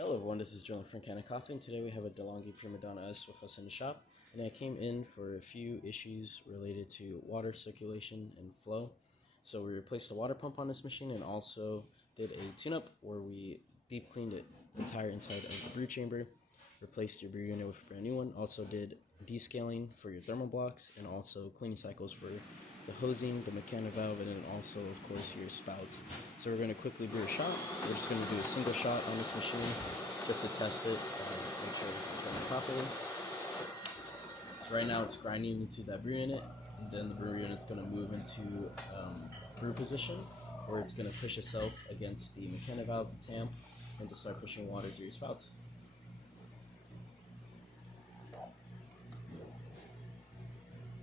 Hello everyone, this is Joel from Kanen, and today we have a DeLonghi Primadonna S with us in the shop. And I came in for a few issues related to water circulation and flow. So we replaced the water pump on this machine and also did a tune-up where we deep cleaned the entire inside of the brew chamber, replaced your brew unit with a brand new one, also did descaling for your thermal blocks, and also cleaning cycles for the hosing, the mechanical valve, and then also, of course, your spouts. So we're going to quickly brew a shot. We're just going to do a single shot on this machine just to test it, make sure it's running properly. So right now it's grinding into that brew unit, and then the brew unit's going to move into brew position, where it's going to push itself against the mechanical valve, the tamp, and to start pushing water through your spouts.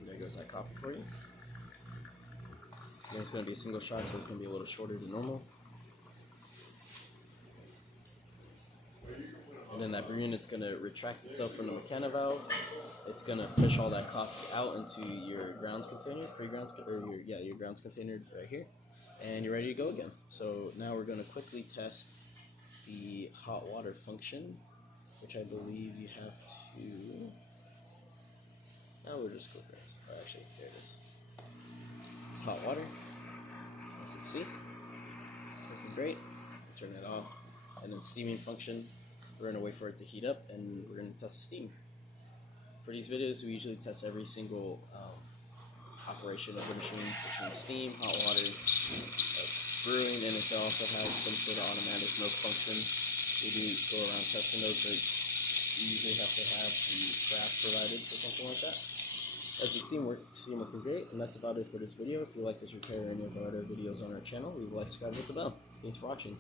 There goes that coffee for you. Then it's going to be a single shot, so it's going to be a little shorter than normal. And then that brew unit's going to retract itself from the mechanical valve. It's going to push all that coffee out into your grounds container, your grounds container right here. And you're ready to go again. So now we're going to quickly test the hot water function, which I believe you have to... Now we'll just go for it. Oh, actually, there it is. Hot water, as you can see, looking great. Turn that off, and then steaming function, we're going to wait for it to heat up, and we're going to test the steam. For these videos, we usually test every single operation of the machine, between steam, hot water, brewing, and if it also has some sort of automatic milk function, we do go around testing those, but you usually have to have the craft provided for something like that. As you can see, we're looking great, and that's about it for this video. If you like this repair or any of our other videos on our channel, leave a like, subscribe, hit the bell. Thanks for watching.